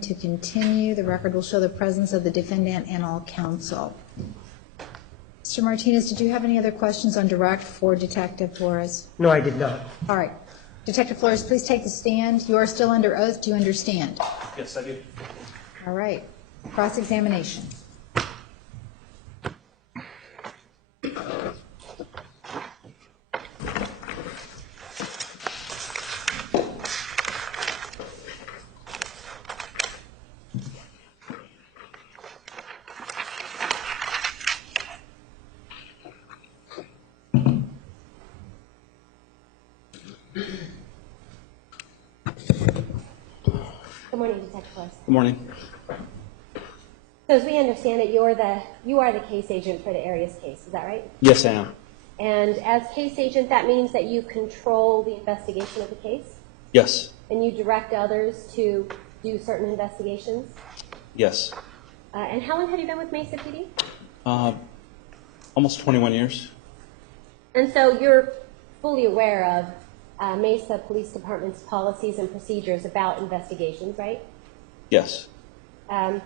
To continue, the record will show the presence of the defendant and all counsel. Mr. Martinez, did you have any other questions on direct for Detective Flores? No, I did not. All right. Detective Flores, please take the stand. You are still under oath. Do you understand? Yes, I do. All right. Cross-examination. Good morning, Detective Flores. Good morning. So as we understand it, you are the case agent for the Arias case. Is that right? Yes, I am. And as case agent, that means that you control the investigation of the case? Yes. And you direct others to do certain investigations? Yes. And how long have you been with Mesa PD? Almost 21 years. And so you're fully aware of Mesa Police Department's policies and procedures about investigations, right? Yes. And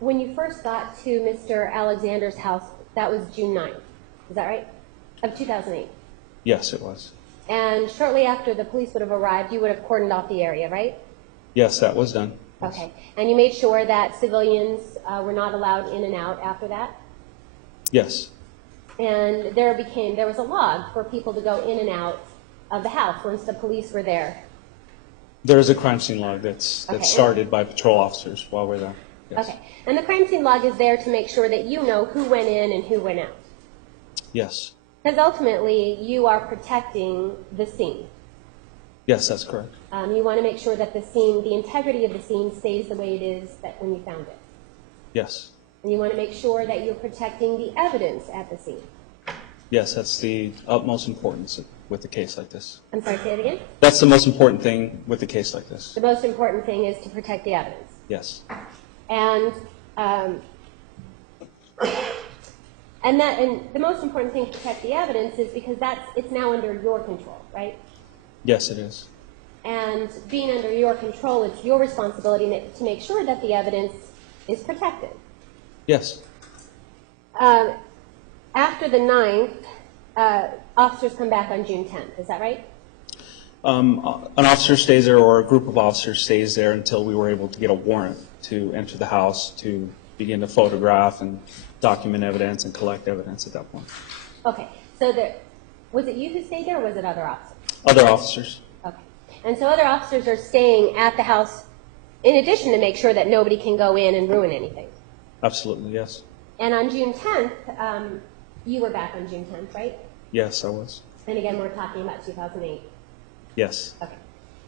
when you first got to Mr. Alexander's house, that was June 9th, is that right? Of 2008. Yes, it was. And shortly after the police would have arrived, you would have cordoned off the area, right? Yes, that was done. Okay. And you made sure that civilians were not allowed in and out after that? Yes. And there was a log for people to go in and out of the house once the police were there. There is a crime scene log that's Okay. started by patrol officers while we're there. Yes. Okay. And the crime scene log is there to make sure that you know who went in and who went out. Yes. Because ultimately, you are protecting the scene. Yes, that's correct. You want to make sure that the integrity of the scene stays the way it is that when you found it. Yes. And you want to make sure that you're protecting the evidence at the scene. Yes, that's the utmost importance with a case like this. I'm sorry, say it again? That's the most important thing with a case like this. The most important thing is to protect the evidence. Yes. And the most important thing to protect the evidence is because it's now under your control, right? Yes, it is. And being under your control, it's your responsibility to make sure that the evidence is protected. Yes. After the 9th, officers come back on June 10th, is that right? An officer stays there, or a group of officers stays there until we were able to get a warrant to enter the house to begin to photograph and document evidence and collect evidence at that point. Okay, so was it you who stayed there, or was it other officers? Other officers. Okay, and so other officers are staying at the house in addition to make sure that nobody can go in and ruin anything. Absolutely, yes. And on June 10th, you were back on June 10th, right? Yes, I was. And again, we're talking about 2008. Yes. Okay.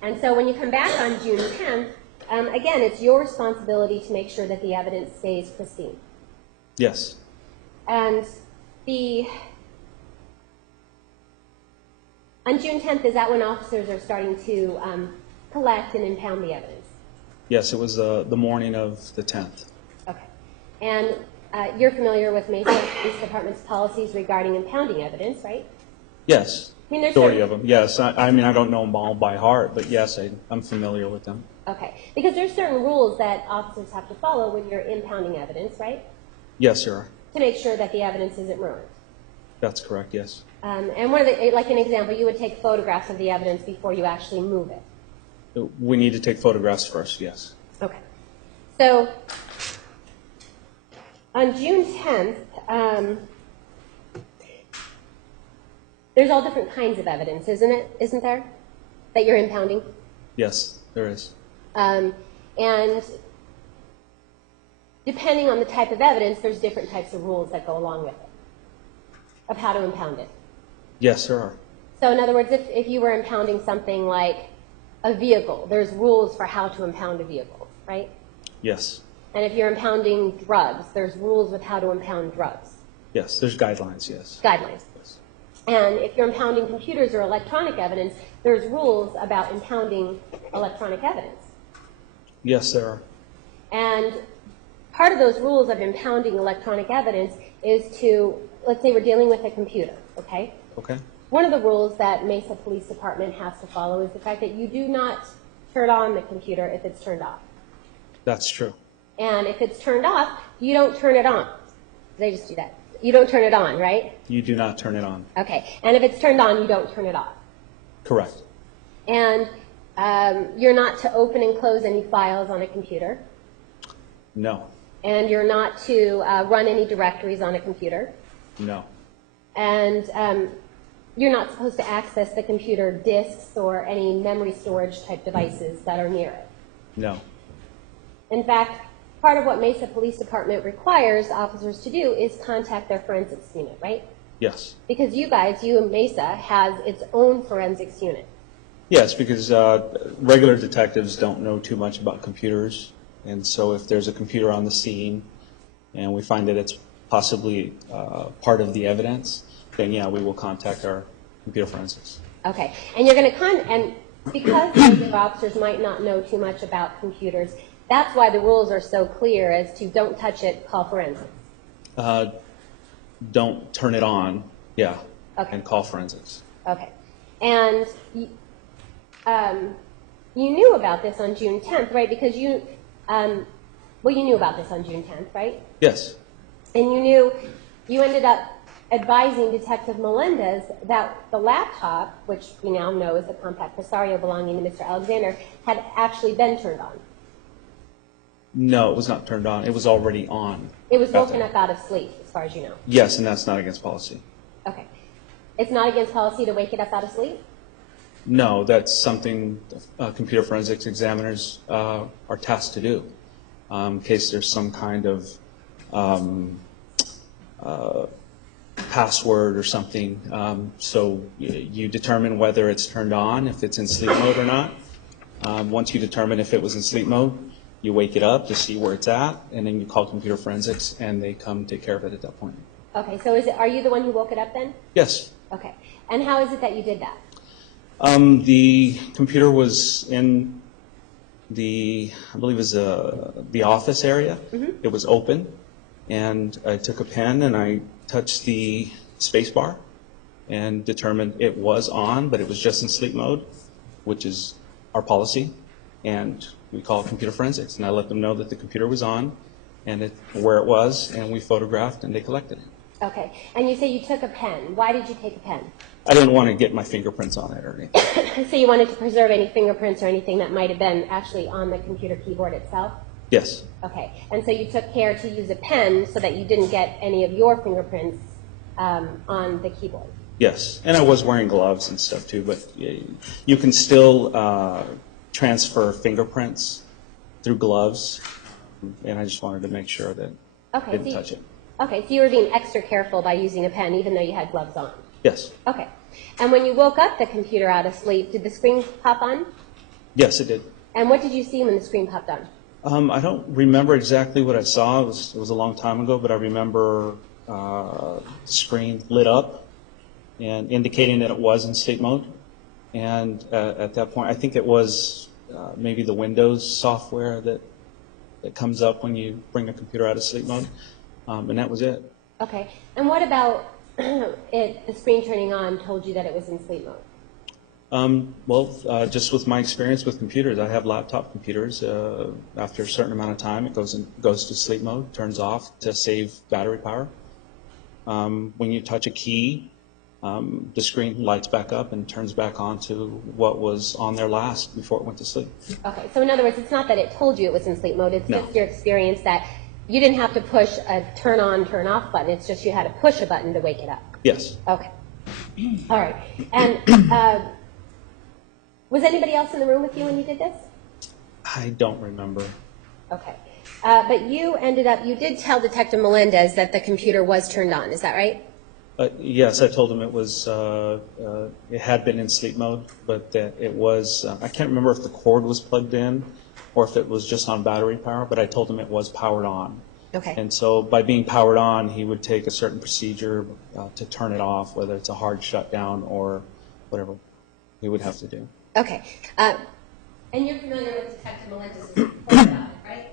And so when you come back on June 10th, again, it's your responsibility to make sure that the evidence stays pristine. Yes. And on June 10th, is that when officers are starting to collect and impound the evidence? Yes, it was the morning of the 10th. Okay. And you're familiar with Mesa Police Department's policies regarding impounding evidence, right? Yes. I mean, there's Majority certain- of them. Yes. I mean, I don't know them all by heart, but yes, I'm familiar with them. Okay. Because there's certain rules that officers have to follow when you're impounding evidence, right? Yes, sir. To make sure that the evidence isn't ruined. That's correct, yes. And like an example, you would take photographs of the evidence before you actually move it. We need to take photographs first, yes. Okay. So on June 10th, there's all different kinds of evidence, isn't there, that you're impounding? Yes, there is. And depending on the type of evidence, there's different types of rules that go along with it, of how to impound it. Yes, there are. So in other words, if you were impounding something like a vehicle, there's rules for how to impound a vehicle, right? Yes. And if you're impounding drugs, there's rules with how to impound drugs. Yes, there's guidelines, yes. Guidelines. Yes. And if you're impounding computers or electronic evidence, there's rules about impounding electronic evidence. Yes, there are. And part of those rules of impounding electronic evidence is to, let's say we're dealing with a computer, okay? Okay. One of the rules that Mesa Police Department has to follow is the fact that you do not turn on the computer if it's turned off. That's true. And if it's turned off, you don't turn it on. They just do that. You don't turn it on, right? You do not turn it on. Okay. And if it's turned on, you don't turn it off. Correct. And you're not to open and close any files on a computer. No. And you're not to run any directories on a computer. No. And you're not supposed to access the computer disks or any memory storage type devices that are near it. No. In fact, part of what Mesa Police Department requires officers to do is contact their forensics unit, right? Yes. Because you and Mesa, has its own forensics unit. Yes, because regular detectives don't know too much about computers, and so if there's a computer on the scene and we find that it's possibly part of the evidence, then yeah, we will contact our computer forensics. Okay, and you're going to and because regular officers might not know too much about computers, that's why the rules are so clear as to don't touch it, call forensics. Don't turn it on, yeah, Okay. and call forensics. Okay, and you knew about this on June 10th, right? Because you knew about this on June 10th, right? Yes. And you ended up advising Detective Melendez that the laptop, which we now know is the compact Presario belonging to Mr. Alexander, had actually been turned on. No, it was not turned on. It was already on. It was woken up out of sleep, as far as you know. Yes, and that's not against policy. Okay. It's not against policy to wake it up out of sleep? No, that's something computer forensics examiners are tasked to do in case there's some kind of password or something. So you determine whether it's turned on, if it's in sleep mode or not. Once you determine if it was in sleep mode, you wake it up to see where it's at, and then you call computer forensics, and they come take care of it at that point. Okay, so are you the one who woke it up then? Yes. Okay. And how is it that you did that? The computer was in I believe it was the office area. Mm-hmm. It was open, and I took a pen and I touched the space bar and determined it was on, but it was just in sleep mode, which is our policy. And we called computer forensics, and I let them know that the computer was on and where it was, and we photographed and they collected it. Okay. And you say you took a pen. Why did you take a pen? I didn't want to get my fingerprints on it or anything. So you wanted to preserve any fingerprints or anything that might have been actually on the computer keyboard itself? Yes. Okay. And so you took care to use a pen so that you didn't get any of your fingerprints on the keyboard? Yes. And I was wearing gloves and stuff too, but you can still transfer fingerprints through gloves, and I just wanted to make sure that I didn't touch it. Okay, so you were being extra careful by using a pen even though you had gloves on? Yes. Okay. And when you woke up the computer out of sleep, did the screen pop on? Yes, it did. And what did you see when the screen popped on? I don't remember exactly what I saw. It was a long time ago, but I remember the screen lit up and indicating that it was in sleep mode. And at that point, I think it was maybe the Windows software that comes up when you bring a computer out of sleep mode, and that was it. Okay. And what about the screen turning on told you that it was in sleep mode? Just with my experience with computers, I have laptop computers. After a certain amount of time, it goes to sleep mode, turns off to save battery power. When you touch a key, the screen lights back up and turns back on to what was on there last before it went to sleep. Okay, so in other words, it's not that it told you it was in sleep mode, it's just your experience that you didn't have to push a turn on, turn off button, it's just you had to push a button to wake it up. Yes. Okay. All right. And was anybody else in the room with you when you did this? I don't remember. Okay. But you did tell Detective Melendez that the computer was turned on, is that right? Yes, I told him it was, it had been in sleep mode, but that it was, I can't remember if the cord was plugged in or if it was just on battery power, but I told him it was powered on. Okay. And so by being powered on, he would take a certain procedure to turn it off, whether it's a hard shutdown or whatever he would have to do. Okay. And you're familiar with Detective Melendez's report about it,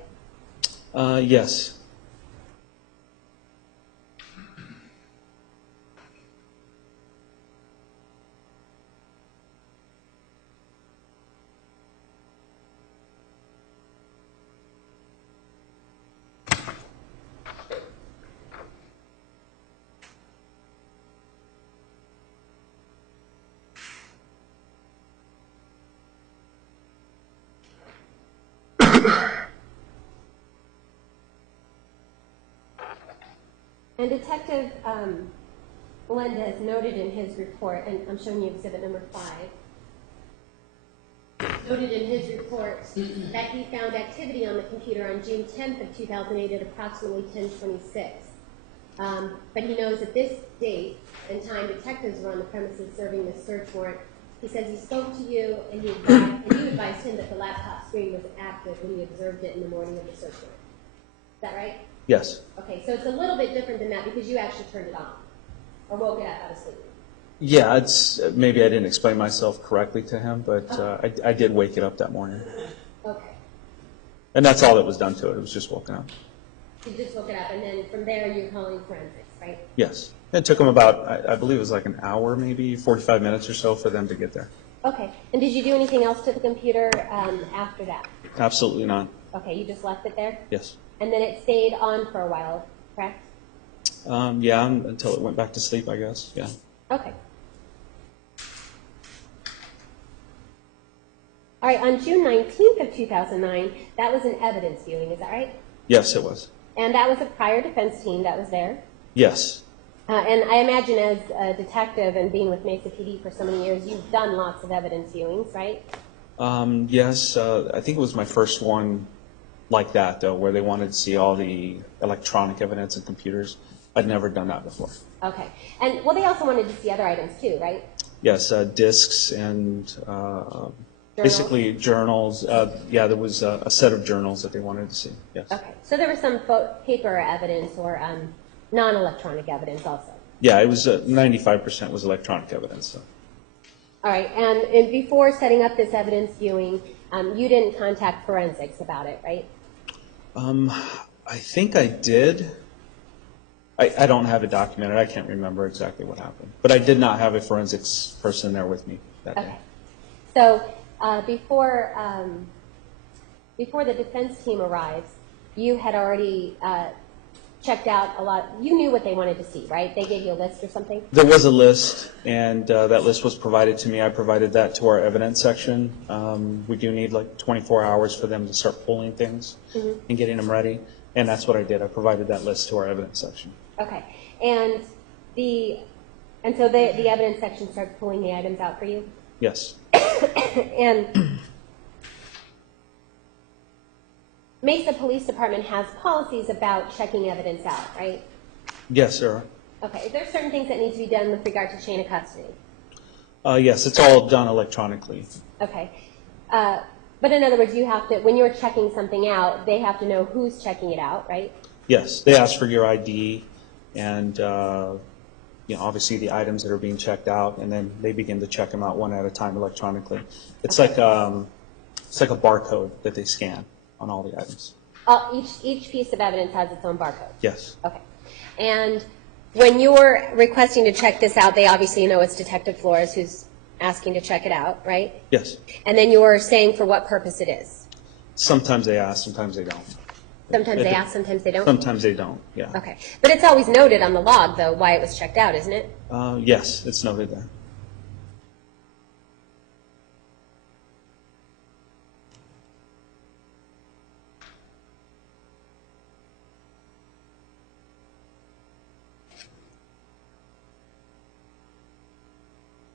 right? Yes. And Detective Melendez noted in his report, and I'm showing you exhibit number 5, noted in his report that he found activity on the computer on June 10th of 2008 at approximately 10:26. But he knows at this date and time detectives were on the premises serving the search warrant. He says he spoke to you and you advised him that the laptop screen was active when you observed it in the morning of the search warrant. Is that right? Yes. Okay, so it's a little bit different than that because you actually turned it on or woke it up out of sleep. Yeah, it's maybe I didn't explain myself correctly to him, but I did wake it up that morning. Okay. And that's all that was done to it. It was just woken up. You just woke it up, and then from there you're calling forensics, right? Yes. It took them about, I believe it was like an hour, maybe 45 minutes or so for them to get there. Okay. And did you do anything else to the computer after that? Absolutely not. Okay, you just left it there? Yes. And then it stayed on for a while, correct? Yeah, until it went back to sleep, I guess. Yeah. Okay. All right, on June 19th of 2009, that was an evidence viewing, is that right? Yes, it was. And that was a prior defense team that was there? Yes. And I imagine as a detective and being with Mesa PD for so many years, you've done lots of evidence viewings, right? Yes, I think it was my first one like that, though, where they wanted to see all the electronic evidence and computers. I'd never done that before. Okay. And, well, they also wanted to see other items too, right? Yes, discs and basically journals. Yeah, there was a set of journals that they wanted to see. Yes. Okay. So there was some paper evidence or non-electronic evidence also. Yeah, it was 95% was electronic evidence. So. All right. And before setting up this evidence viewing, you didn't contact forensics about it, right? I think I did. I don't have it documented. I can't remember exactly what happened. But I did not have a forensics person there with me that day. Okay. So before the defense team arrives, you had already checked out a lot. You knew what they wanted to see, right? They gave you a list or something? There was a list, and that list was provided to me. I provided that to our evidence section. We do need like 24 hours for them to start pulling things and getting them ready, and that's what I did. I provided that list to our evidence section. Okay. And so the evidence section starts pulling the items out for you? Yes. And Mesa Police Department has policies about checking evidence out, right? Yes, sir. Okay. Is there certain things that need to be done with regard to chain of custody? Yes, it's all done electronically. Okay. But in other words, you have to, when you're checking something out, they have to know who's checking it out, right? Yes, they ask for your ID and obviously the items that are being checked out, and then they begin to check them out one at a time electronically. It's like a barcode that they scan on all the items. Each piece of evidence has its own barcode? Yes. Okay. And when you're requesting to check this out, they obviously know it's Detective Flores who's asking to check it out, right? Yes. And then you're saying for what purpose it is? Sometimes they ask, sometimes they don't. Sometimes they ask, sometimes they don't? Sometimes they don't, yeah. Okay. But it's always noted on the log, though, why it was checked out, isn't it? Yes, it's noted there.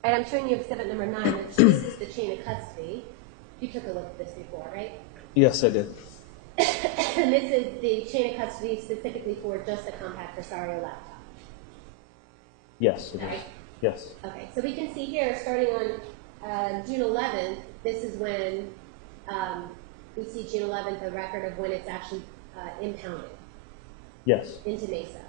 All right, I'm showing you exhibit number 9, which this is the chain of custody. You took a look at this before, right? Yes, I did. And this is the chain of custody specifically for just the compact Rosario laptop. Yes, it is. Right? Yes. Okay, so we can see here, starting on June 11th, this is when we see June 11th, a record of when it's actually impounded Yes. into Mesa.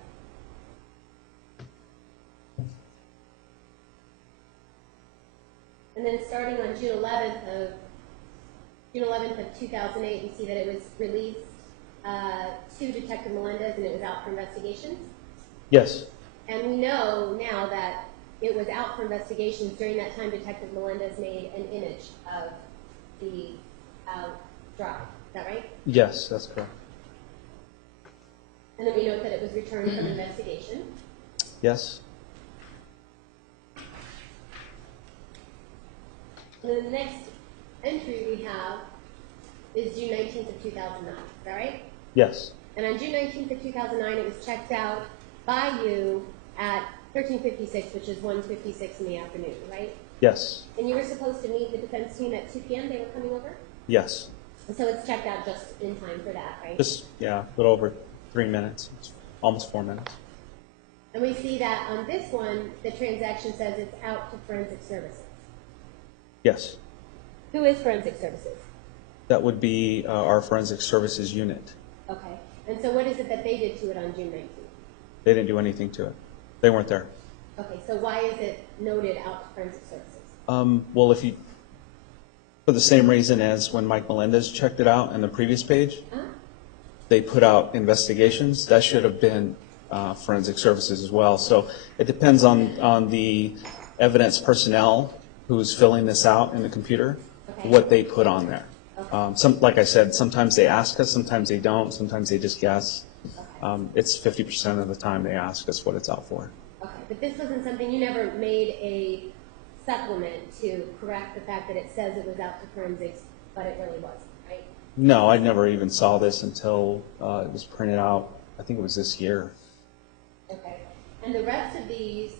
And then starting on June 11th of 2008, we see that it was released to Detective Melendez and it was out for investigations. Yes. And we know now that it was out for investigations. During that time, Detective Melendez made an image of the drive. Is that right? Yes, that's correct. And then we note that it was returned from investigation. Yes. And then the next entry we have is June 19th of 2009, is that right? Yes. And on June 19th of 2009, it was checked out by you at 13:56, which is 1:56 in the afternoon, right? Yes. And you were supposed to meet the defense team at 2 p.m. They were coming over? Yes. And so it's checked out just in time for that, right? Just, yeah, a little over 3 minutes. It's almost 4 minutes. And we see that on this one, the transaction says it's out to forensic services. Yes. Who is forensic services? That would be our forensic services unit. Okay. And so what is it that they did to it on June 19th? They didn't do anything to it. They weren't there. Okay, so why is it noted out to forensic services? Well, if you, for the same reason as when Mike Melendez checked it out in the previous page, they put out investigations. That should have been forensic services as well. So it depends on the evidence personnel who's filling this out in the computer, what they put on there. Like I said, sometimes they ask us, sometimes they don't, sometimes they just guess. It's 50% of the time they ask us what it's out for. Okay, but this wasn't something, you never made a supplement to correct the fact that it says it was out to forensics, but it really wasn't, right? No, I never even saw this until it was printed out. I think it was this year. Okay, and the rest of these,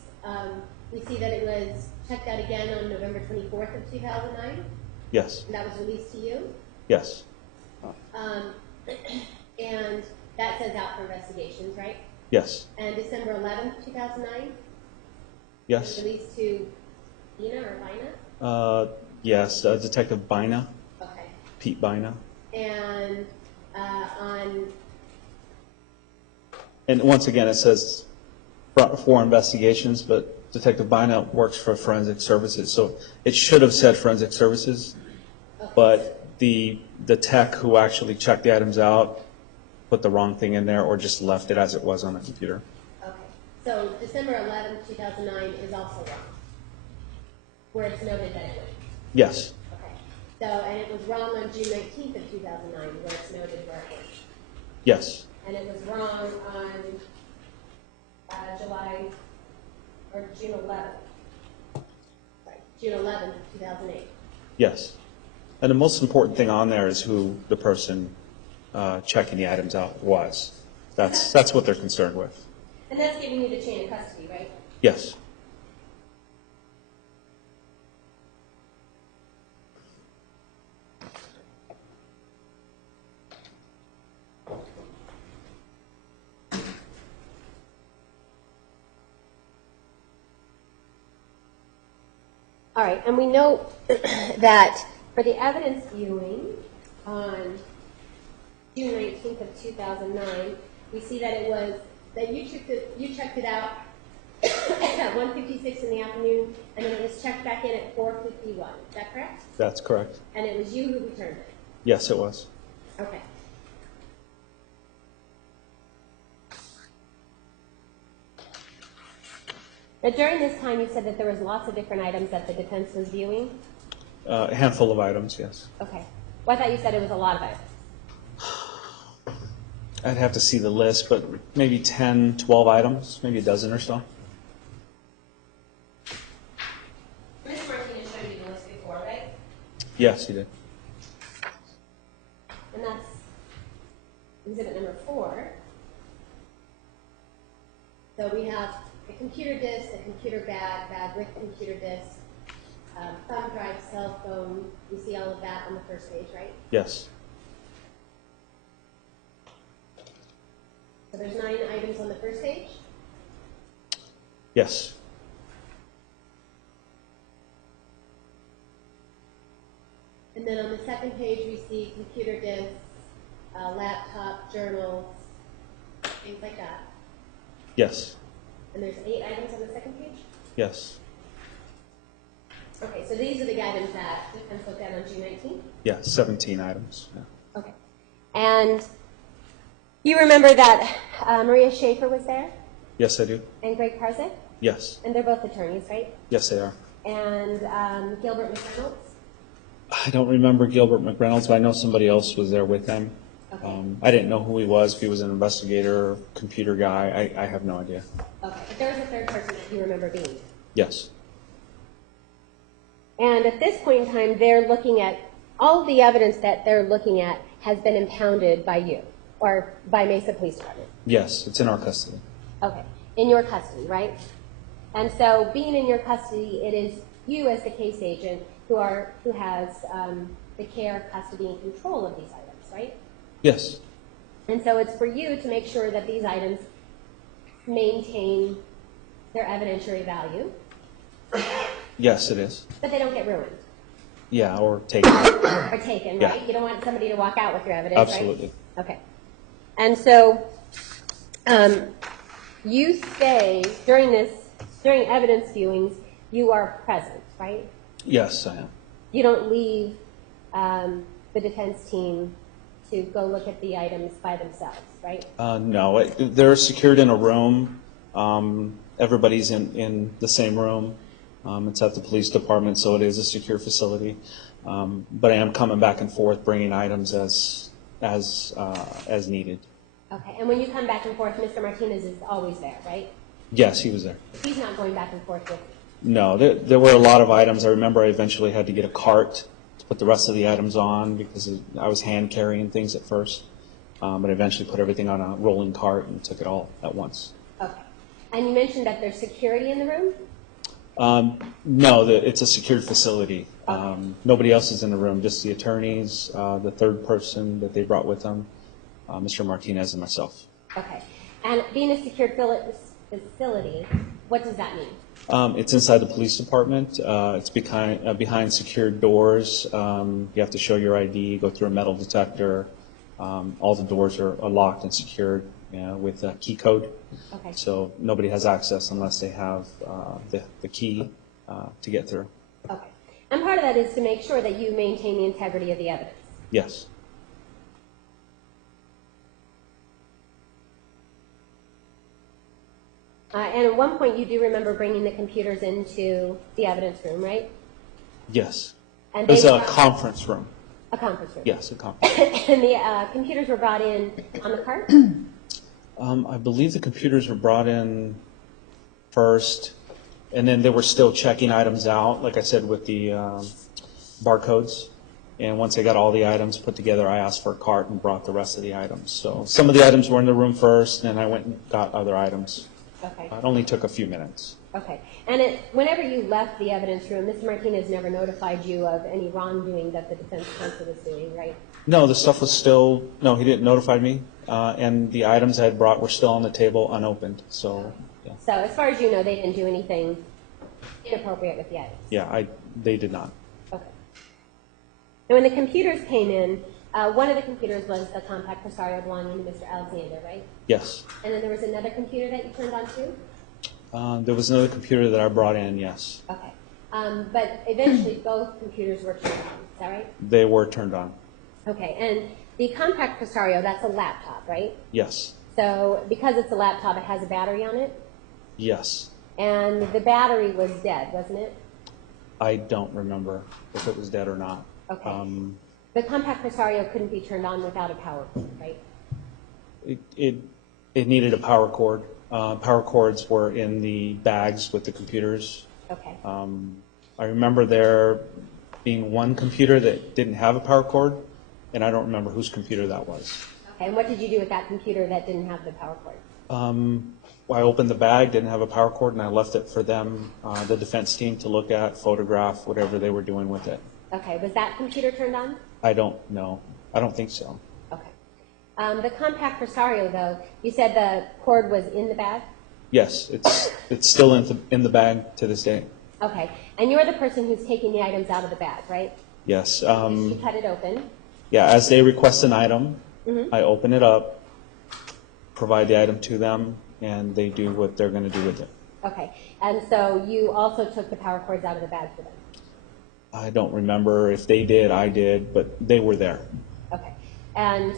we see that it was checked out again on November 24th of 2009, Yes. and that was released to you. Yes. And that says out for investigations, right? Yes. And December 11th, 2009? Yes. Was released to Bina or Bina? Yes, Detective Bina, Okay. Pete Bina. And And once again, it says for investigations, but Detective Bina works for Forensic Services, so it should have said Forensic Services, but the tech who actually checked the items out put the wrong thing in there or just left it as it was on the computer. okay. So December 11th, 2009 is also wrong, where it's noted that it was. Yes. Okay. So, and it was wrong on June 19th of 2009, where it's noted where it was. Yes. And it was wrong on June 11th. Sorry, June 11th of 2008. Yes. And the most important thing on there is who the person checking the items out was. That's what they're concerned with. And that's giving you the chain of custody, right? Yes. All right, and we know that for the evidence viewing on June 19th of 2009, we see that it was, that you checked it out at 1:56 in the afternoon, and then it was checked back in at 4:51. Is that correct? That's correct. And it was you who returned it? Yes, it was. Okay. Now, during this time, you said that there was lots of different items that the defense was viewing? A handful of items, yes. Okay. Well, I thought you said it was a lot of items. I'd have to see the list, but maybe 10, 12 items, maybe a dozen or so. Ms. Martinez showed you the list before, right? Yes, he did. And that's exhibit number 4. So we have a computer disk, a computer bag with computer disk, thumb drive, cell phone. You see all of that on the first page, right? Yes. So there's 9 items on the first page. Yes. And then on the second page, we see computer disks, laptop, journals, things like that. Yes. And there's 8 items on the second page? Yes. Okay, so these are the items that the defense looked at on June 19th? Yeah, 17 items. Yeah. Okay. And you remember that Maria Schaefer was there? Yes, I do. And Greg Parzak? Yes. And they're both attorneys, right? Yes, they are. And Gilbert McReynolds? I don't remember Gilbert McReynolds, but I know somebody else was there with them. Okay. I didn't know who he was, if he was an investigator or computer guy. I have no idea. Okay, but there was a third person that you remember being there. Yes. And at this point in time, they're looking at all of the evidence that they're looking at has been impounded by you or by Mesa Police Department? Yes, it's in our custody. Okay, in your custody, right? And so being in your custody, it is you as the case agent who has the care, custody, and control of these items, right? Yes. And so it's for you to make sure that these items maintain their evidentiary value, Yes, it is. but they don't get ruined Yeah, or take it. or taken, Yeah. right? You don't want somebody to walk out with your evidence, right? Absolutely. Okay. And so you say during evidence viewings, you are present, right? Yes, I am. You don't leave the defense team to go look at the items by themselves, right? No, they're secured in a room. Everybody's in the same room. It's at the police department, so it is a secure facility. But I am coming back and forth, bringing items as needed. Okay, and when you come back and forth, Mr. Martinez is always there, right? Yes, he was there. He's not going back and forth with you. No, there were a lot of items. I remember I eventually had to get a cart to put the rest of the items on because I was hand carrying things at first. But I eventually put everything on a rolling cart and took it all at once. Okay. And you mentioned that there's security in the room? No, it's a secured facility. Nobody else is in the room, just the attorneys, the third person that they brought with them, Mr. Martinez and myself. Okay. And being a secured facility, what does that mean? It's inside the police department. It's behind secured doors. You have to show your ID, go through a metal detector. All the doors are locked and secured with a key code. Okay. So nobody has access unless they have the key to get through. Okay. And part of that is to make sure that you maintain the integrity of the evidence. Yes. And at one point, you do remember bringing the computers into the evidence room, right? Yes. And It was they a were- conference room. A conference room. Yes, a conference. And the computers were brought in on the cart? I believe the computers were brought in first, and then they were still checking items out, like I said, with the barcodes. And once they got all the items put together, I asked for a cart and brought the rest of the items. So some of the items were in the room first, and then I went and got other items. Okay. It only took a few minutes. Okay. And whenever you left the evidence room, Mr. Martinez never notified you of any wrongdoing that the defense counsel was doing, right? No, the stuff was still, no, he didn't notify me. And the items I had brought were still on the table unopened. So, yeah. So as far as you know, they didn't do anything inappropriate with the items? Yeah, they did not. Okay. And when the computers came in, one of the computers was the compact Presario belonging to Mr. Alexander, right? Yes. And then there was another computer that you turned on too? There was another computer that I brought in, yes. Okay. But eventually both computers were turned on, is that right? They were turned on. Okay, and the compact Presario, that's a laptop, right? Yes. So because it's a laptop, it has a battery on it? Yes. And the battery was dead, wasn't it? I don't remember if it was dead or not. Okay. The compact Presario couldn't be turned on without a power cord, right? It needed a power cord. Power cords were in the bags with the computers. Okay. I remember there being one computer that didn't have a power cord, and I don't remember whose computer that was. Okay, and what did you do with that computer that didn't have the power cord? I opened the bag, didn't have a power cord, and I left it for them, the defense team, to look at, photograph, whatever they were doing with it. Okay, was that computer turned on? I don't know. I don't think so. Okay. The compact Presario, though, you said the cord was in the bag? Yes, it's still in the bag to this day. Okay, and you're the person who's taking the items out of the bag, right? Yes. You cut it open. Yeah, as they request an item, I open it up, provide the item to them, and they do what they're going to do with it. Okay, and so you also took the power cords out of the bag for them? I don't remember if they did, I did, but they were there. Okay, and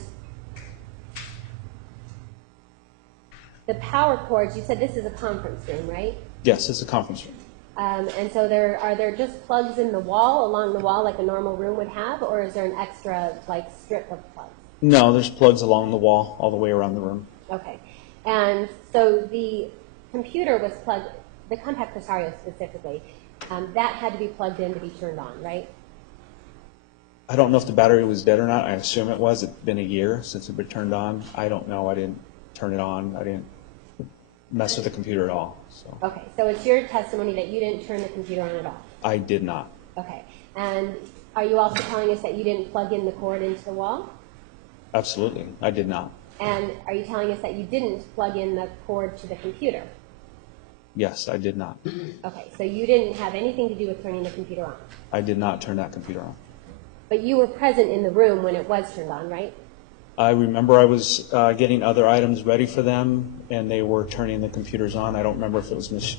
the power cords, you said this is a conference room, right? Yes, it's a conference room. And so are there just plugs in the wall, along the wall, like a normal room would have, or is there an extra, like, strip of plugs? No, there's plugs along the wall, all the way around the room. Okay. And so the computer was plugged, the compact Presario specifically, that had to be plugged in to be turned on, right? I don't know if the battery was dead or not. I assume it was. It's been a year since it been turned on. I don't know. I didn't turn it on. I didn't mess with the computer at all. So Okay, so it's your testimony that you didn't turn the computer on at all? I did not. Okay, and are you also telling us that you didn't plug in the cord into the wall? Absolutely. I did not. And are you telling us that you didn't plug in the cord to the computer? Yes, I did not. Okay, so you didn't have anything to do with turning the computer on? I did not turn that computer on. But you were present in the room when it was turned on, right? I remember I was getting other items ready for them, and they were turning the computers on. I don't remember if it was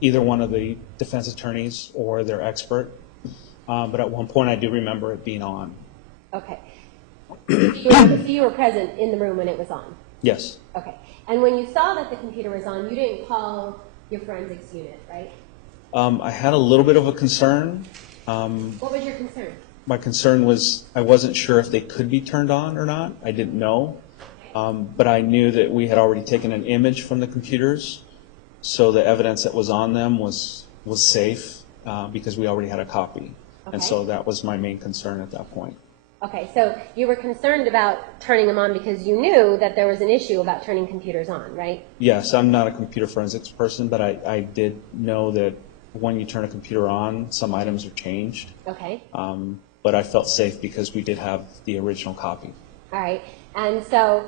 either one of the defense attorneys or their expert, but at one point I do remember it being on. Okay. So you were present in the room when it was on? Yes. Okay. And when you saw that the computer was on, you didn't call your forensics unit, right? I had a little bit of a concern. What was your concern? My concern was I wasn't sure if they could be turned on or not. I didn't know. But I knew that we had already taken an image from the computers, so the evidence that was on them was safe because we already had a copy. Okay. And so that was my main concern at that point. Okay, so you were concerned about turning them on because you knew that there was an issue about turning computers on, right? Yes, I'm not a computer forensics person, but I did know that when you turn a computer on, some items are changed. Okay. But I felt safe because we did have the original copy. All right. And so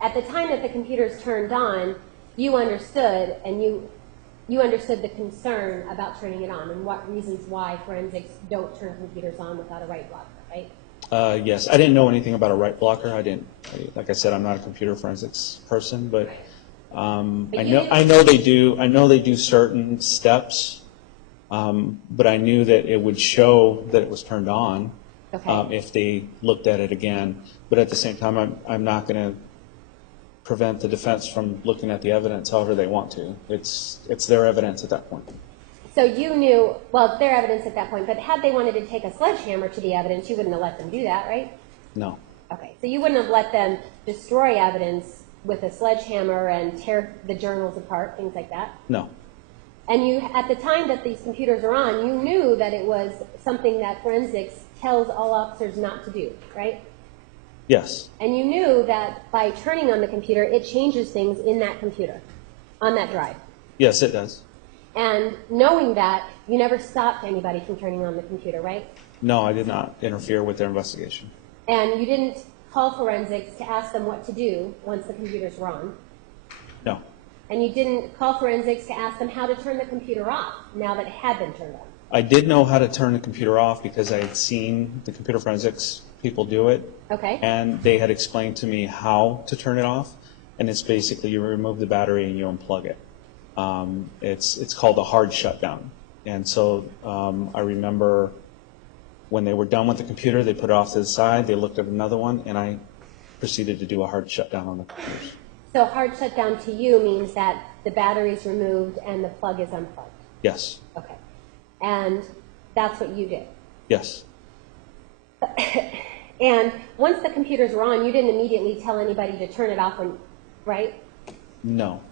at the time that the computers turned on, you understood, and you understood the concern about turning it on and what reasons why forensics don't turn computers on without a write blocker, right? Yes, I didn't know anything about a write blocker. Like I said, I'm not a computer forensics person, but I know they do certain steps. But I knew that it would show that it was turned on if they looked at it again. But at the same time, I'm not going to prevent the defense from looking at the evidence however they want to. It's their evidence at that point. So you knew, well, it's their evidence at that point, but had they wanted to take a sledgehammer to the evidence, you wouldn't have let them do that, right? No. Okay, so you wouldn't have let them destroy evidence with a sledgehammer and tear the journals apart, things like that? No. And you, at the time that these computers are on, you knew that it was something that forensics tells all officers not to do, right? Yes. And you knew that by turning on the computer, it changes things in that computer, on that drive. Yes, it does. And knowing that, you never stopped anybody from turning on the computer, right? No, I did not interfere with their investigation. And you didn't call forensics to ask them what to do once the computers were on. No. And you didn't call forensics to ask them how to turn the computer off now that it had been turned on. I did know how to turn the computer off because I had seen the computer forensics people do it. Okay. And they had explained to me how to turn it off. And it's basically you remove the battery and you unplug it. It's called a hard shutdown. And so I remember when they were done with the computer, they put it off to the side, they looked at another one, and I proceeded to do a hard shutdown on the computers. So hard shutdown to you means that the battery is removed and the plug is unplugged. Yes. Okay. And that's what you did. Yes. And once the computers were on, you didn't immediately tell anybody to turn it off, right? No.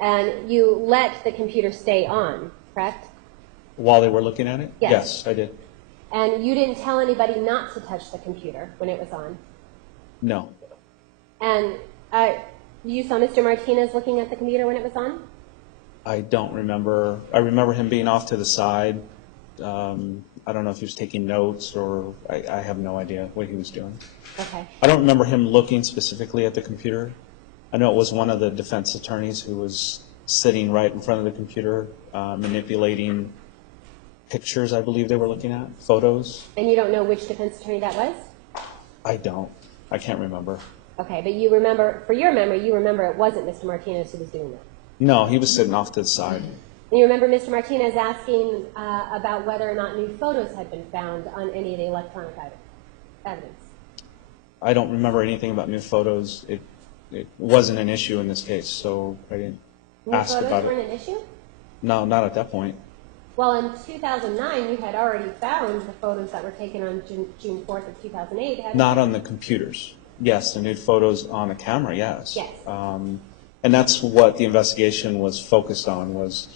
And you let the computer stay on, correct? While they were looking at it? Yes. Yes, I did. And you didn't tell anybody not to touch the computer when it was on? No. And you saw Mr. Martinez looking at the computer when it was on? I don't remember. I remember him being off to the side. I don't know if he was taking notes or I have no idea what he was doing. Okay. I don't remember him looking specifically at the computer. I know it was one of the defense attorneys who was sitting right in front of the computer, manipulating pictures, I believe they were looking at, photos. And you don't know which defense attorney that was? I don't. I can't remember. Okay, but you remember, for your memory, you remember it wasn't Mr. Martinez who was doing that. No, he was sitting off to the side. And you remember Mr. Martinez asking about whether or not new photos had been found on any of the electronic evidence? I don't remember anything about new photos. It wasn't an issue in this case, so I didn't ask about New photos weren't it. an issue? No, not at that point. Well, in 2009, you had already found the photos that were taken on June 4th of 2008. hadn't Not you? on the computers. Yes, the nude photos on the camera, yes. Yes. And that's what the investigation was focused on, was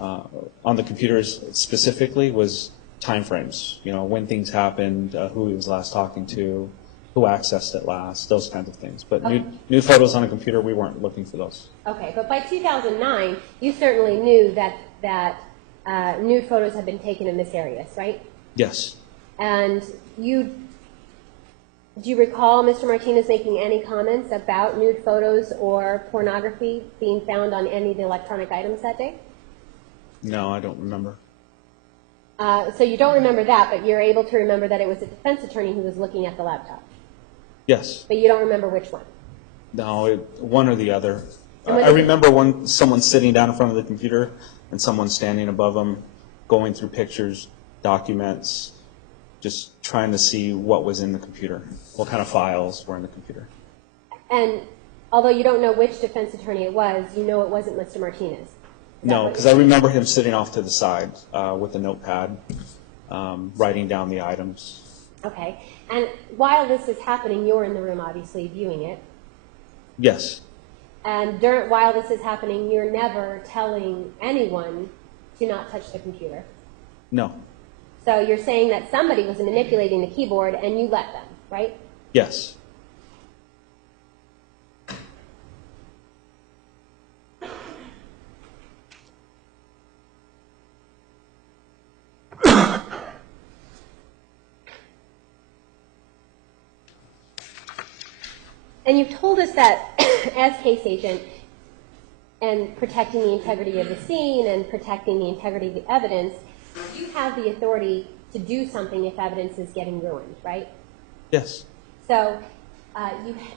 on the computers specifically, was timeframes, when things happened, who he was last talking to, who accessed it last, those kinds of things. But nude photos on a computer, we weren't looking for those. Okay, but by 2009, you certainly knew that nude photos had been taken in Miss Arias, right? Yes. And do you recall Mr. Martinez making any comments about nude photos or pornography being found on any of the electronic items that day? No, I don't remember. So you don't remember that, but you're able to remember that it was a defense attorney who was looking at the laptop. Yes. But you don't remember which one? No, one or the other. I remember someone sitting down in front of the computer and someone standing above them, going through pictures, documents, just trying to see what was in the computer, what kind of files were in the computer. And although you don't know which defense attorney it was, you know it wasn't Mr. Martinez. No, because I remember him sitting off to the side with a notepad, writing down the items. Okay. And while this is happening, you're in the room, obviously, viewing it. Yes. And while this is happening, you're never telling anyone to not touch the computer. No. So you're saying that somebody was manipulating the keyboard and you let them, right? Yes. And you've told us that as case agent and protecting the integrity of the scene and protecting the integrity of the evidence, you have the authority to do something if evidence is getting ruined, right? Yes. So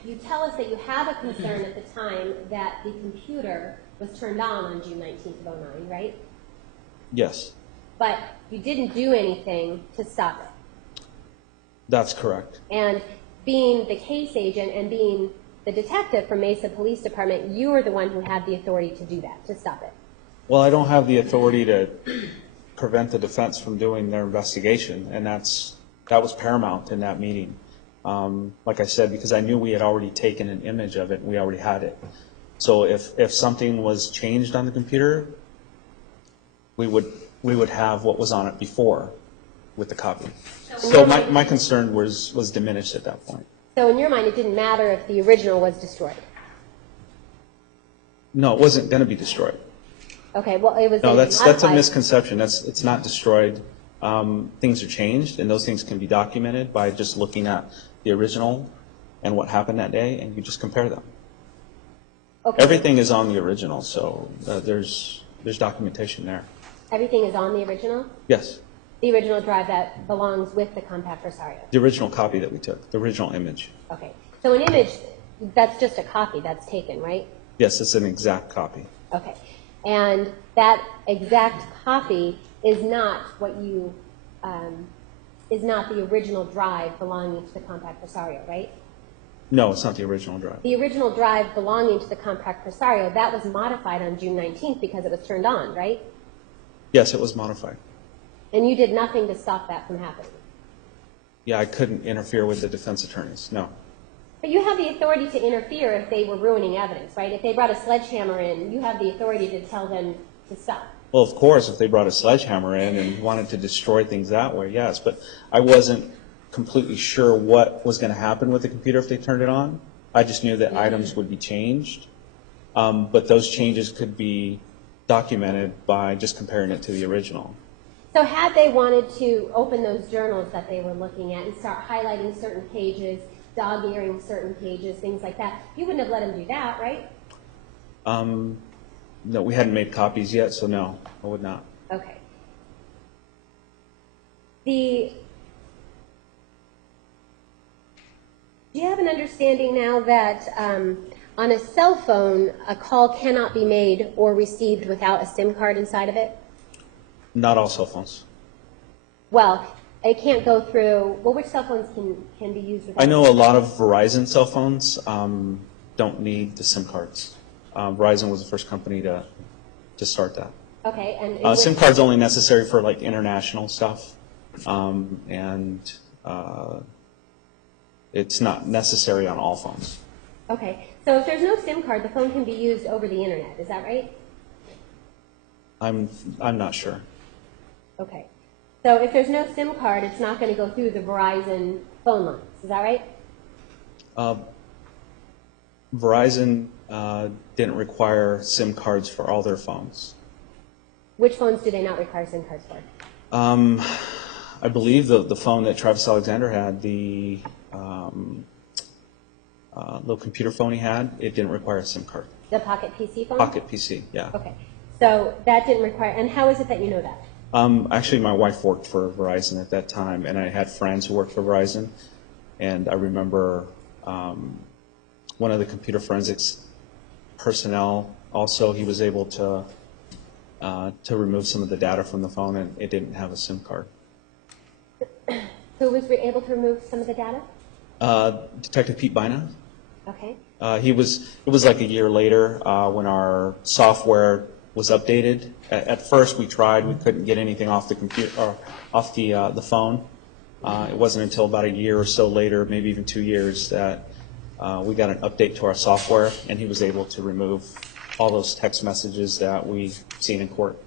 you tell us that you have a concern at the time that the computer was turned on June 19th of 09, right? Yes. But you didn't do anything to stop it. That's correct. And being the case agent and being the detective from Mesa Police Department, you are the one who had the authority to do that, to stop it. Well, I don't have the authority to prevent the defense from doing their investigation, and that was paramount in that meeting. Like I said, because I knew we had already taken an image of it, and we already had it. So if something was changed on the computer, we would have what was on it before with the copy. So my concern was diminished at that point. So in your mind, it didn't matter if the original was destroyed? No, it wasn't going to be destroyed. Okay, well, it was No, that's a modified. misconception. It's not destroyed. Things are changed, and those things can be documented by just looking at the original and what happened that day, and you just compare them. Okay. Everything is on the original, so there's documentation there. Everything is on the original? Yes, The original drive that belongs with the compact Rosario? the original copy that we took, the original image. Okay. So an image, that's just a copy that's taken, right? Yes, it's an exact copy. Okay. And that exact copy is not what you, is not the original drive belonging to the compact Rosario, right? No, it's not the original drive. The original drive belonging to the compact Rosario, that was modified on June 19th because it was turned on, right? Yes, it was modified. And you did nothing to stop that from happening? Yeah, I couldn't interfere with the defense attorneys, no. But you have the authority to interfere if they were ruining evidence, right? If they brought a sledgehammer in, you have the authority to tell them to stop. Well, of course, if they brought a sledgehammer in and wanted to destroy things that way, yes. But I wasn't completely sure what was going to happen with the computer if they turned it on. I just knew that items would be changed. But those changes could be documented by just comparing it to the original. So had they wanted to open those journals that they were looking at and start highlighting certain pages, dog-earing certain pages, things like that, you wouldn't have let them do that, right? No, we hadn't made copies yet, so no, I would not. Okay. Do you have an understanding now that on a cell phone, a call cannot be made or received without a SIM card inside of it? Not all cell phones. Well, it can't go through, well, which cell phones can be used without? I know a lot of Verizon cell phones don't need the SIM cards. Verizon was the first company to start that. Okay, and SIM cards only necessary for like international stuff, and it's not necessary on all phones. okay, so if there's no SIM card, the phone can be used over the internet, is that right? I'm not sure. Okay. So if there's no SIM card, it's not going to go through the Verizon phone lines. Is that right? Verizon didn't require SIM cards for all their phones. Which phones do they not require SIM cards for? I believe the phone that Travis Alexander had, the little computer phone he had, it didn't require a SIM card. The Pocket PC phone? Pocket PC, yeah. Okay. So that didn't require, and how is it that you know that? Actually, my wife worked for Verizon at that time, and I had friends who worked for Verizon, and I remember one of the computer forensics personnel also, he was able to remove some of the data from the phone, and it didn't have a SIM card. Who was able to remove some of the data? Detective Pete Bina. Okay. It was like a year later when our software was updated. At first we tried, we couldn't get anything off the computer or off the phone. It wasn't until about a year or so later, maybe even 2 years, that we got an update to our software, and he was able to remove all those text messages that we seen in court.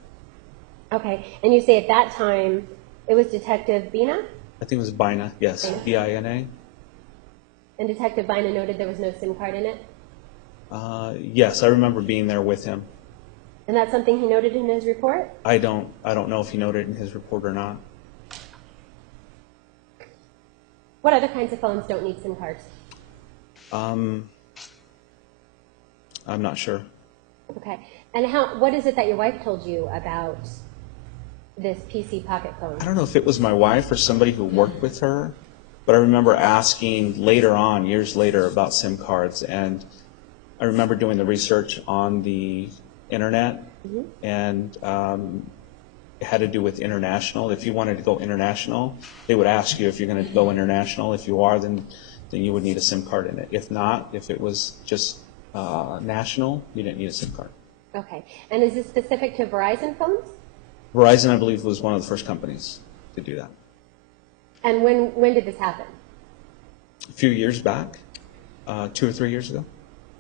Okay. And you say at that time it was Detective Bina? I think it was Bina, yes, Bina. B-I-N-A. And Detective Bina noted there was no SIM card in it? Yes, I remember being there with him. And that's something he noted in his report? I don't know if he noted in his report or not. What other kinds of phones don't need SIM cards? I'm not sure. Okay. And what is it that your wife told you about this PC Pocket phone? I don't know if it was my wife or somebody who worked with her, but I remember asking later on, years later, about SIM cards, and I remember doing the research on the internet, and it had to do with international. If you wanted to go international, they would ask you if you're going to go international. If you are, then you would need a SIM card in it. If not, if it was just national, you didn't need a SIM card. Okay. And is this specific to Verizon phones? Verizon, I believe, was one of the first companies to do that. And when did this happen? A few years back, 2 or 3 years ago.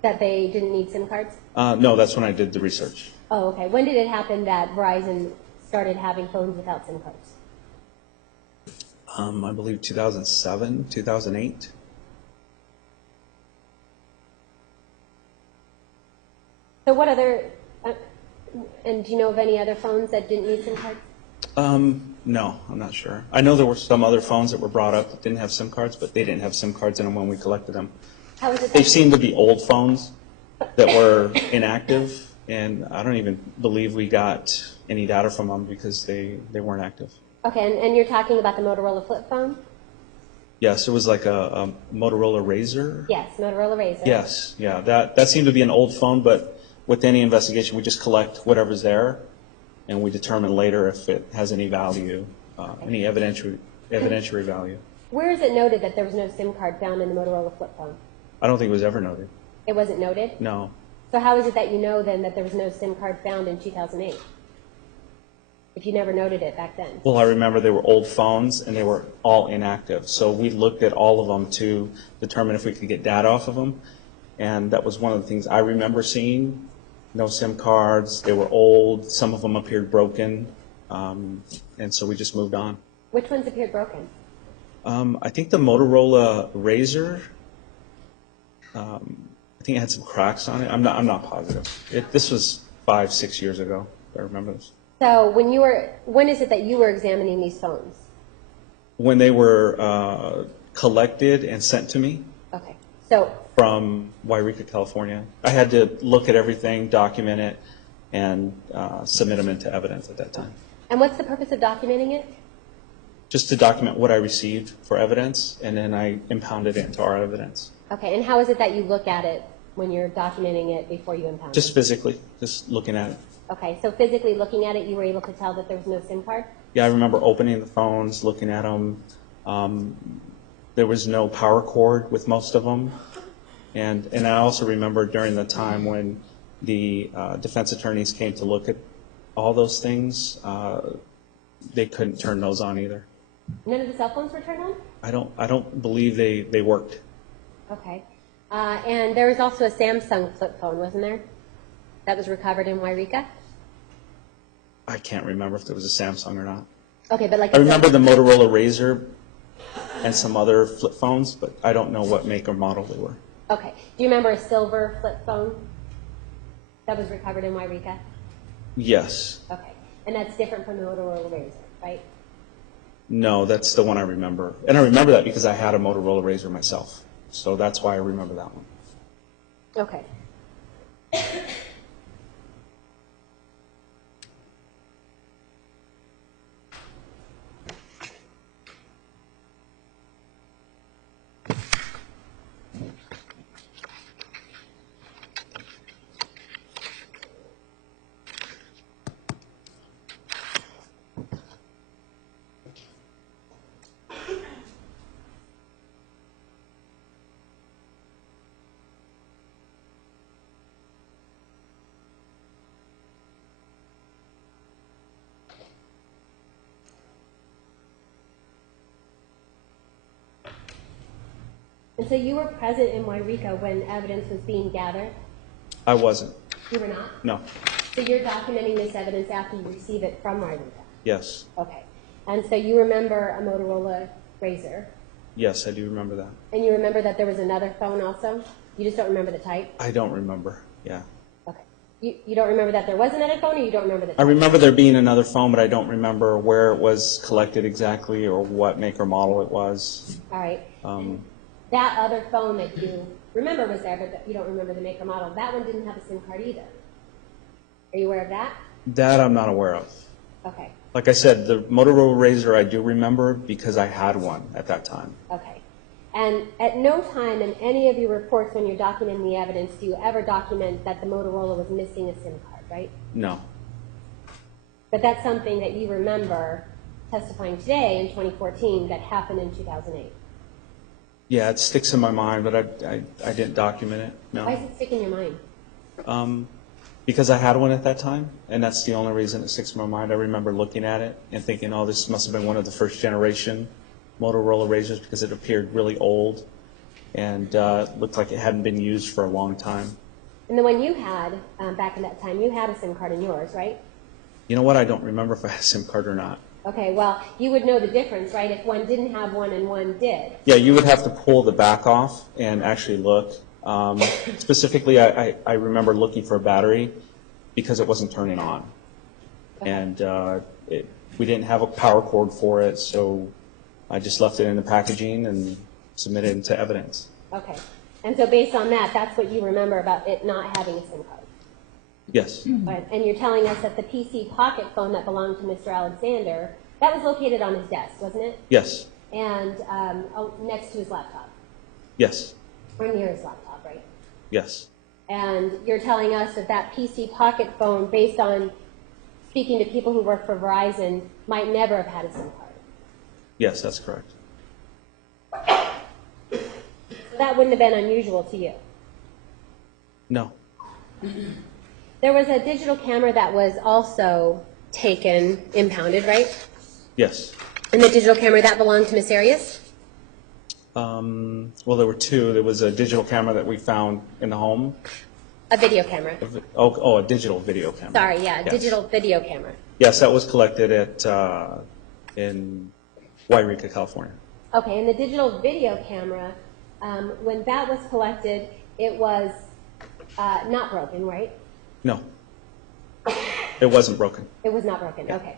That they didn't need SIM cards? No, that's when I did the research. Oh, okay. When did it happen that Verizon started having phones without SIM cards? I believe 2007, 2008. So what other, and do you know of any other phones that didn't need SIM cards? No, I'm not sure. I know there were some other phones that were brought up that didn't have SIM cards, but they didn't have SIM cards in them when we collected them. How is it They that, seemed to be old phones that were inactive, and I don't even believe we got any data from them because they weren't active. okay, and you're talking about the Motorola flip phone? Yes, it was like a Motorola Razr. Yes, Motorola Razr. Yes, yeah, that seemed to be an old phone, but with any investigation, we just collect whatever's there, and we determine later if it has any value, any evidentiary value. Where is it noted that there was no SIM card found in the Motorola flip phone? I don't think it was ever noted. It wasn't noted? No. So how is it that you know then that there was no SIM card found in 2008? If you never noted it back then? Well, I remember they were old phones and they were all inactive. So we looked at all of them to determine if we could get data off of them. And that was one of the things I remember seeing. No SIM cards. They were old. Some of them appeared broken. And so we just moved on. Which ones appeared broken? I think the Motorola Razr, I think it had some cracks on it. I'm not positive. This was 5-6 years ago. I remember this. So when is it that you were examining these phones? When they were collected and sent to me Okay. So from Wairika, California, I had to look at everything, document it, and submit them into evidence at that time. and what's the purpose of documenting it? Just to document what I received for evidence, and then I impounded it into our evidence. Okay, and how is it that you look at it when you're documenting it before you impound Just it? physically, just looking at it. Okay, so physically looking at it, you were able to tell that there was no SIM card? Yeah, I remember opening the phones, looking at them. There was no power cord with most of them. And I also remember during the time when the defense attorneys came to look at all those things, they couldn't turn those on either. None of the cell phones were turned on? I don't believe they worked. Okay. And there was also a Samsung flip phone, wasn't there? That was recovered in Wairika? I can't remember if there was a Samsung or not. Okay, but like I remember the Motorola Razr and some other flip phones, but I don't know what make or model they were. Okay. Do you remember a silver flip phone that was recovered in Wairika? Yes. Okay. And that's different from the Motorola Razr, right? No, that's the one I remember. And I remember that because I had a Motorola Razr myself. So that's why I remember that one. Okay. And so you were present in Wairika when evidence was being gathered? I wasn't. You were not? No. So you're documenting this evidence after you receive it from Wairika? Yes. Okay. And so you remember a Motorola Razr? Yes, I do remember that. And you remember that there was another phone also? You just don't remember the type? I don't remember. Yeah. Okay. You don't remember that there was another phone, or you don't remember the I type? remember there being another phone, but I don't remember where it was collected exactly or what make or model it was. All right. That other phone that you remember was there, but you don't remember the make or model, that one didn't have a SIM card either. Are you aware of that? That I'm not aware of. Okay. Like I said, the Motorola Razr I do remember because I had one at that time. Okay. And at no time in any of your reports when you're documenting the evidence do you ever document that the Motorola was missing a SIM card, right? No. But that's something that you remember testifying today in 2014 that happened in 2008. Yeah, it sticks in my mind, but I didn't document it. Why No. does it stick in your mind? Because I had one at that time, and that's the only reason it sticks in my mind. I remember looking at it and thinking, oh, this must have been one of the first generation Motorola Razrs because it appeared really old and looked like it hadn't been used for a long time. And the one you had back in that time, you had a SIM card in yours, right? You know what? I don't remember if I had a SIM card or not. Okay, well, you would know the difference, right, if one didn't have one and one did. Yeah, you would have to pull the back off and actually look. Specifically, I remember looking for a battery because it wasn't turning on. Okay. And we didn't have a power cord for it, so I just left it in the packaging and submitted it into evidence. Okay. And so based on that, that's what you remember about it not having a SIM card. Yes. Right. And you're telling us that the PC pocket phone that belonged to Mr. Alexander, that was located on his desk, wasn't it? Yes. And next to his laptop, Yes. or near his laptop, right? Yes. And you're telling us that that PC pocket phone, based on speaking to people who work for Verizon, might never have had a SIM card. Yes, that's correct. That wouldn't have been unusual to you. No. There was a digital camera that was also taken, impounded, right? Yes. And the digital camera, that belonged to Miss Arias? Well, there were two. There was a digital camera that we found in the home. A video camera. Oh, a digital video camera. Sorry, yeah, Yes. digital video camera. Yes, that was collected in Wairika, California. Okay, and the digital video camera, when that was collected, it was not broken, right? No. It wasn't broken. It was not broken, okay.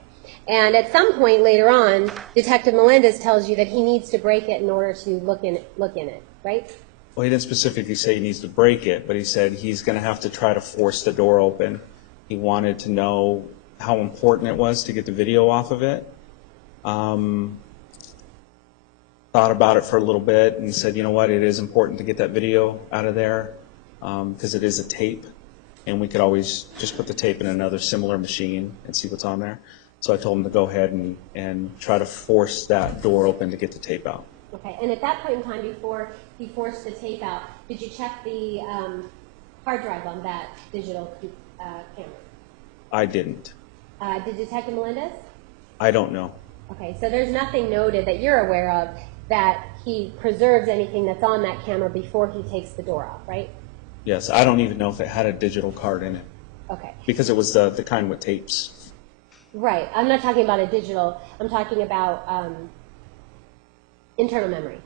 And at some point later on, Detective Melendez tells you that he needs to break it in order to look in it, right? Well, he didn't specifically say he needs to break it, but he said he's going to have to try to force the door open. He wanted to know how important it was to get the video off of it. Thought about it for a little bit and said, you know what, it is important to get that video out of there because it is a tape, and we could always just put the tape in another similar machine and see what's on there. So I told him to go ahead and try to force that door open to get the tape out. Okay, and at that point in time, before he forced the tape out, did you check the hard drive on that digital camera? I didn't. Did Detective Melendez? I don't know. Okay, so there's nothing noted that you're aware of that he preserves anything that's on that camera before he takes the door off, right? Yes, I don't even know if it had a digital card in it Okay. because it was the kind with tapes. Right. I'm not talking about a digital. I'm talking about internal memory.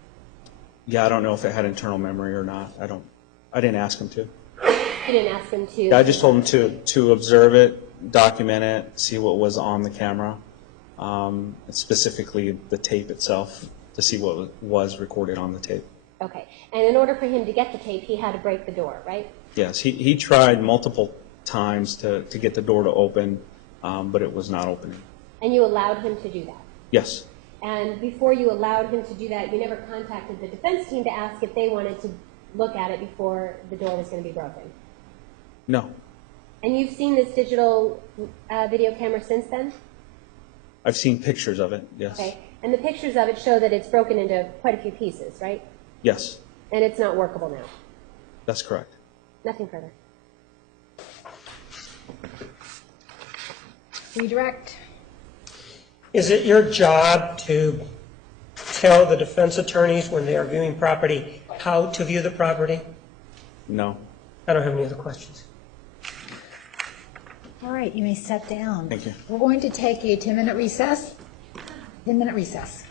Yeah, I don't know if it had internal memory or not. I didn't ask him to. You didn't ask him to. Yeah, I just told him to observe it, document it, see what was on the camera, specifically the tape itself, to see what was recorded on the tape. Okay. And in order for him to get the tape, he had to break the door, right? Yes, he tried multiple times to get the door to open, but it was not opening. And you allowed him to do that? Yes. And before you allowed him to do that, you never contacted the defense team to ask if they wanted to look at it before the door was going to be broken? No. And you've seen this digital video camera since then? I've seen pictures of it, yes. Okay. And the pictures of it show that it's broken into quite a few pieces, right? Yes, And it's not workable now? that's correct. Nothing further. Redirect. Is it your job to tell the defense attorneys when they are viewing property how to view the property? No. I don't have any other questions. All right, you may sit down. Thank you. We're going to take a 10-minute recess. 10-minute recess.